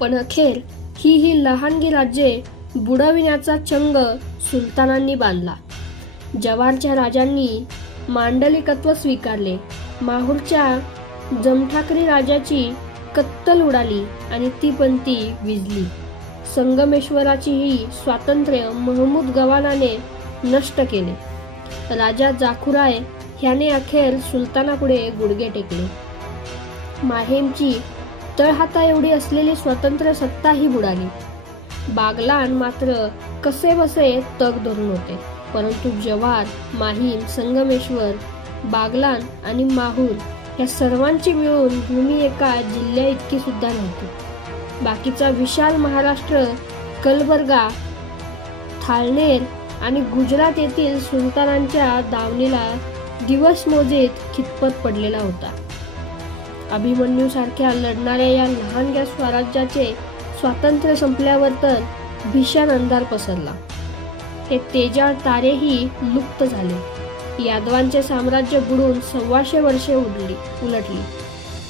पण अखेर ही लहानगी राज्ये बुडविण्याचा चंग सुलतानांनी बांधला. जव्हारच्या राजांनी मांडलिकत्व स्वीकारले. माहूरच्या जमठाकरी राजाची कत्तल उडाली आणि ती पंती विझली. संगमेश्वराचीही स्वातंत्र्य महमूद गवानाने नष्ट केले. राजा जाखुराय ह्याने अखेर सुलतानापुढे गुडघे टेकले. माहीमची तळहाता एवढी असलेली स्वतंत्र सत्ताही बुडाली. बागलान मात्र कसेबसे तग धरून होते. परंतु जव्हार, माहीम, संगमेश्वर, बागलान आणि माहूर या सर्वांची मिळून भूमी एका जिल्ह्या इतकी सुद्धा नव्हती. बाकीचा विशाल महाराष्ट्र कलबर्गा, थाळनेर आणि गुजरात येथील सुलतानांच्या दावणीला दिवस मोजीत खितपत पडलेला होता. अभिमन्यू सारख्या लढणाऱ्या या लहानग्या स्वराज्याचे स्वातंत्र्य संपल्यावर तर भीषण अंधार पसरला. हे तेजाळ तारेही लुप्त झाले. यादवांचे साम्राज्य बुडून 125 वर्षे उलटली.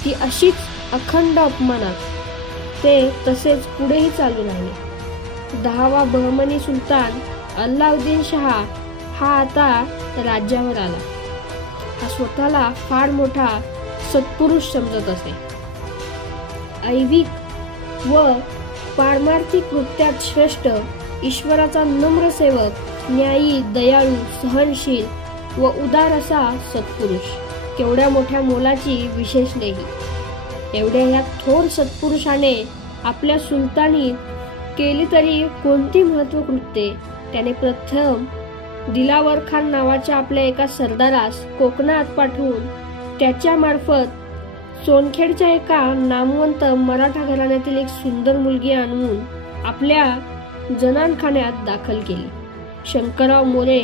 ती अशीच अखंड अपमानात ते तसेच पुढेही चालू राहिले. 10वा बहमनी सुलतान अल्लाउद्दीन शहा हा आता राज्यावर आला. हा स्वतःला फार मोठा सत्पुरुष समजत असे. ऐहिक व पारमार्थिक कृत्यात श्रेष्ठ, ईश्वराचा नम्र सेवक, न्यायी, दयाळू, सहनशील व उदार असा सत्पुरुष. केवढ्या मोठ्या मोलाची विशेष नाही. एवढ्या ह्या थोर सत्पुरुषाने आपल्या सुलतानीत केली तरी कोणती महत्त्व कृत्ये. त्याने प्रथम दिलावर खान नावाच्या आपल्या एका सरदारास कोकणात पाठवून त्याच्या मार्फत सोनखेडच्या एका नामवंत मराठा घराण्यातील एक सुंदर मुलगी आणून आपल्या जनानखान्यात दाखल केली. शंकरराव मोरे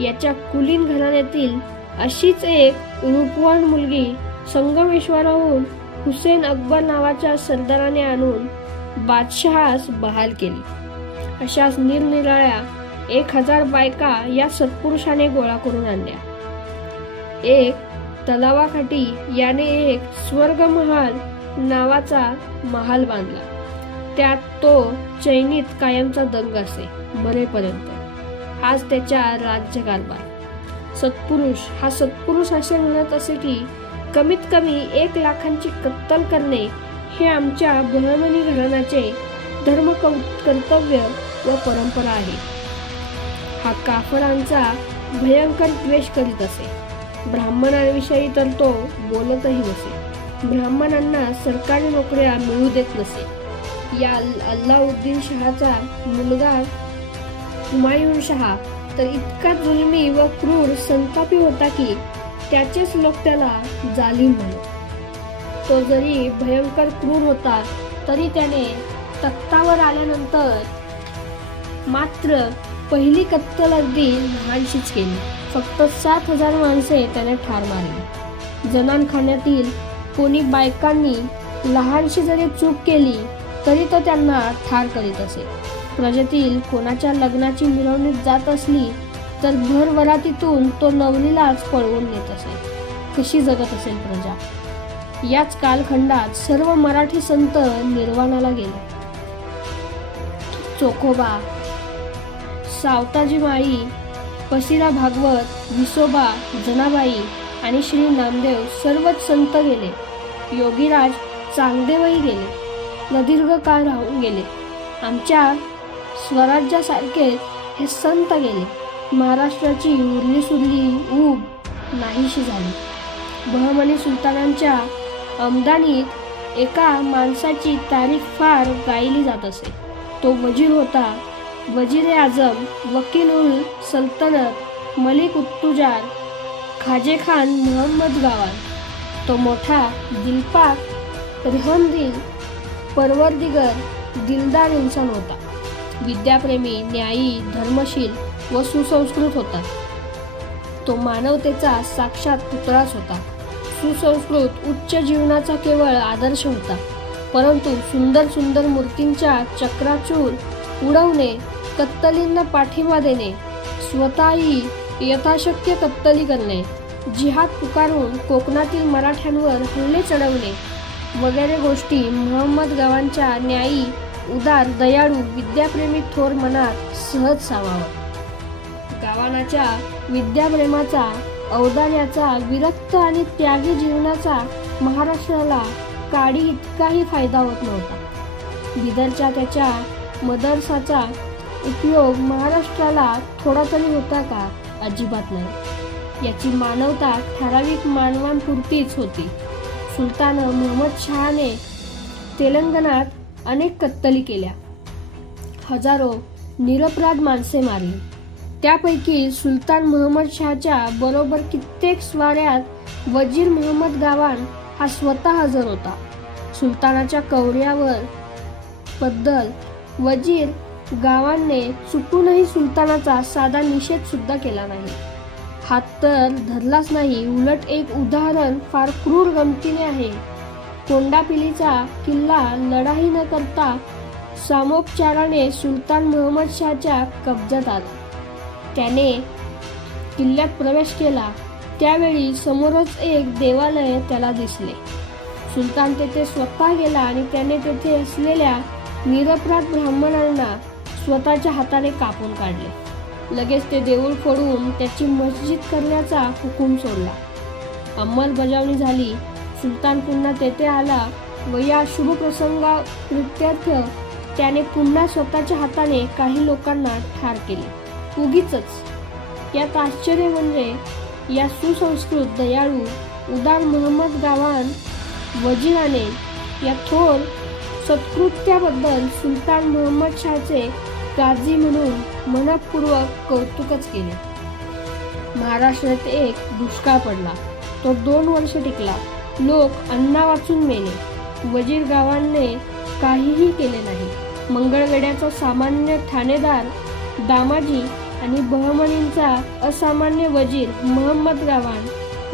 याच्या कुलीन घराण्यातील अशीच एक रूपवान मुलगी संगमेश्वराहून हुसेन अकबर नावाच्या सरदाराने आणून बादशहास बहाल केली. अशाच निरनिराळ्या 1000 बायका या सत्पुरुषाने गोळा करून आणल्या. एक तलावाकाठी याने एक स्वर्गमहाल नावाचा महाल बांधला. त्यात तो चैनीत कायमचा दंग असे मरेपर्यंत. हाच त्याच्या राज्यकारभार. हा सत्पुरुष असे म्हणत असे की कमीत कमी 1 लाखांची कत्तल करणे हे आमच्या बहमनी घराण्याचे धर्म कर्तव्य व परंपरा आहे. हा काफरांचा भयंकर द्वेष करीत असे. ब्राह्मणांविषयी तर तो बोलतही नसे. ब्राह्मणांना सरकारी नोकऱ्या मिळू देत नसे. या अल्लाउद्दीन शहाचा मुलगा हुमायून शहा तर इतका जुलमी व क्रूर संतापी होता की त्याचेच लोक त्याला जालिम म्हणत. तो जरी भयंकर क्रूर होता तरी त्याने तख्तावर आल्यानंतर मात्र पहिली कत्तल अगदी लहानशीच केली. फक्त 7000 माणसे त्याने ठार मारली. जनानखान्यातील कोणी बायकांनी लहानशी जरी चूक केली तरी तो त्यांना ठार करीत असे. प्रजेतील कोणाच्या लग्नाची मिरवणूक जात असली तर भरवरातीतून तो नवरीलाच पळवून नेत असे. कशी जगत असेल प्रजा. याच कालखंडात सर्व मराठी संत निर्वाणाला गेले. चोखोबा, सावताजी माळी, पशिरा भागवत, विसोबा, जनाबाई आणि श्री नामदेव सर्वच संत गेले. योगीराज चांगदेवही गेले व दीर्घ काळ राहून गेले. आमच्या स्वराज्यासारखे हे संत गेले. महाराष्ट्राची उरली सुरली ऊब नाहीशी झाली. बहमनी सुलतानांच्या आमदानीत एका माणसाची तारीफ फार गायली जात असे. तो वजीर होता. वजीर आजम, वकील उल सल्तनत, मलिक उत्तुजार, खाजेखान मोहम्मद गावान. तो मोठा दिलपाक, रहमदिल, परवरदिगर, दिलदार इंसान होता. विद्याप्रेमी, न्यायी, धर्मशील व सुसंस्कृत होता. तो मानवतेचा साक्षात पुतळाच होता. सुसंस्कृत उच्च जीवनाचा केवळ आदर्श होता. परंतु सुंदर सुंदर मूर्तींच्या चक्राचूर उडवणे, कत्तलींना पाठिंबा देणे, स्वतःही यथाशक्य कत्तली करणे, जिहाद पुकारून कोकणातील मराठ्यांवर हल्ले चढवणे वगैरे गोष्टी महम्मद गावांच्या न्यायी, उदार, दयाळू, विद्याप्रेमी थोर मनात सहज सामावत. गावानाच्या विद्याप्रेमाचा, औदार्याचा, विरक्त आणि त्यागी जीवनाचा महाराष्ट्राला काडी इतकाही फायदा होत नव्हता. बिदरच्या त्याच्या मदरसाचा उपयोग महाराष्ट्राला थोडा तरी होता का? अजिबात नाही. याची मानवता ठराविक मानवांपुरतीच होती. सुलतान महमद शहाने तेलंगणात अनेक कत्तली केल्या, हजारो निरपराध माणसे मारली. त्यापैकी सुलतान महमद शहाच्या बरोबर कित्येक स्वाऱ्यात वजीर महमद गावान हा स्वतः हजर होता. सुलतानाच्या कौर्यावर बद्दल वजीर गावाने चुकूनही सुलतानाचा साधा निषेध सुद्धा केला नाही. हात तर धरलाच नाही. उलट एक उदाहरण फार क्रूर गमतीने आहे. कोंडापिलीचा किल्ला लढाई न करता सामोपचाराने सुलतान महमद शहाच्या कब्जात आला. त्याने किल्ल्यात प्रवेश केला त्यावेळी समोरच एक देवालय त्याला दिसले. सुलतान तेथे स्वतः गेला आणि त्याने तेथे असलेल्या निरपराध ब्राह्मणांना स्वतःच्या हाताने कापून काढले. लगेच ते देऊळ फोडून त्याची मस्जिद करण्याचा हुकूम सोडला. अंमलबजावणी झाली. सुलतान पुन्हा तेथे आला व या शुभ प्रसंगाप्रित्यर्थ त्याने पुन्हा स्वतःच्या हाताने काही लोकांना ठार केले. उगीचच. यात आश्चर्य म्हणजे या सुसंस्कृत, दयाळू, उदार महमद गावान वजीराने या थोर सत्कृत्याबद्दल सुलतान महमद शहाचे गाजी म्हणून मनपूर्वक कौतुकच केले. महाराष्ट्रात एक दुष्काळ पडला. तो 2 वर्ष टिकला. लोक अन्ना वाचून मेले. वजीर गावाने काहीही केले नाही. मंगळवेढ्याचा सामान्य ठाणेदार दामाजी आणि बहमनींचा असामान्य वजीर महमद गावान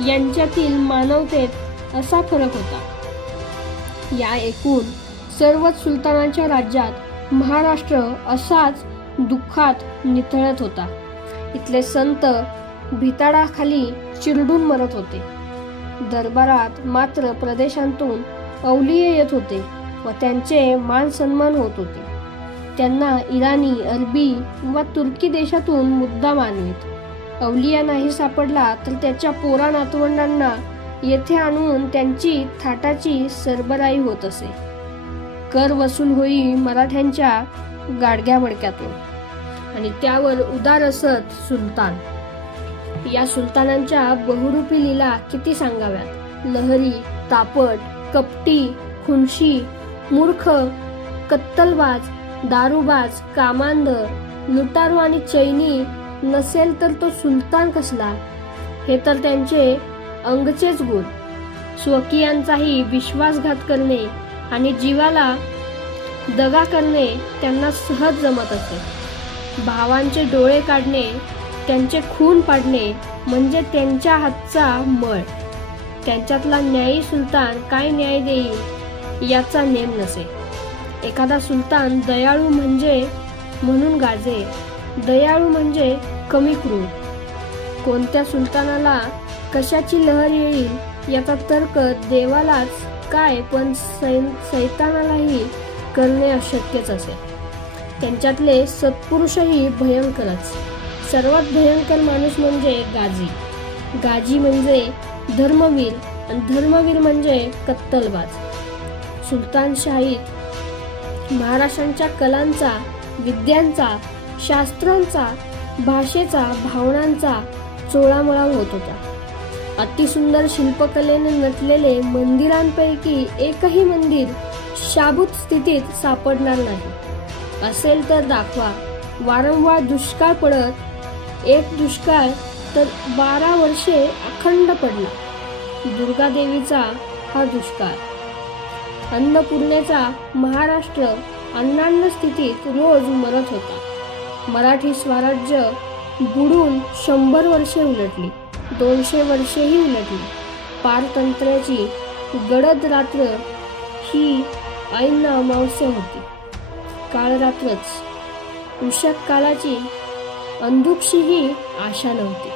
यांच्यातील मानवतेत असा फरक होता. या एकूण सर्वच सुलतानाच्या राज्यात महाराष्ट्र असाच दुःखात निथळत होता. इथले संत भिताडाखाली चिरडून मरत होते. दरबारात मात्र प्रदेशांतून अवलिये येत होते व त्यांचे मान सन्मान होत होते. त्यांना इराणी, अरबी व तुर्की देशातून मुद्दाम आणवीत. अवलिया नाही सापडला तर त्याच्या पोरा नातवंडांना येथे आणून त्यांची थाटाची सरबराई होत असे. कर वसूल होई मराठ्यांच्या गाडग्या बडक्यातून आणि त्यावर उदार असत सुलतान. या सुलतानांच्या बहुरूपी लीला किती सांगाव्यात. लहरी, तापट, कपटी, खुनशी, मूर्ख, कत्तलबाज, दारूबाज, कामांध, लुटारू आणि चैनी नसेल तर तो सुलतान कसला. हे तर त्यांचे अंगचेच गुण. स्वकीयांचाही विश्वासघात करणे आणि जीवाला दगा करणे त्यांना सहज जमत असे. भावांचे डोळे काढणे, त्यांचे खून पाडणे म्हणजे त्यांच्या हातचा मळ. त्यांच्यातला न्यायी सुलतान काय न्याय देईल याचा नेम नसे. एखादा सुलतान दयाळू म्हणून गाजे, दयाळू म्हणजे कमी क्रूर. कोणत्या सुलतानाला कशाची लहर येईल याचा तर्क देवालाच काय पण सैतानालाही करणे अशक्यच असे. त्यांच्यातले सत्पुरुषही भयंकरच. सर्वात भयंकर माणूस म्हणजे गाजी. गाजी म्हणजे धर्मवीर आणि धर्मवीर म्हणजे कत्तलबाज. सुलतानशाहीत महाराष्ट्रांच्या कलांचा, विद्यांचा, शास्त्रांचा, भाषेचा, भावनांचा चोळामोळा होत होता. अतिसुंदर शिल्पकलेने नटलेले मंदिरांपैकी एकही मंदिर शाबूत स्थितीत सापडणार नाही. असेल तर दाखवा. वारंवार दुष्काळ पडत. एक दुष्काळ तर 12 वर्षे अखंड पडला. दुर्गादेवीचा हा दुष्काळ. अन्नपूर्णेचा महाराष्ट्र अन्नान्न स्थितीत रोज मरत होता. मराठी स्वराज्य बुडून 100 वर्षे उलटली. 200 वर्षेही उलटली. पारतंत्र्याची गडद रात्र ही ऐन अमावस्या होती. काळरात्रच. उषक कालाची अंधुकशीही आशा नव्हती.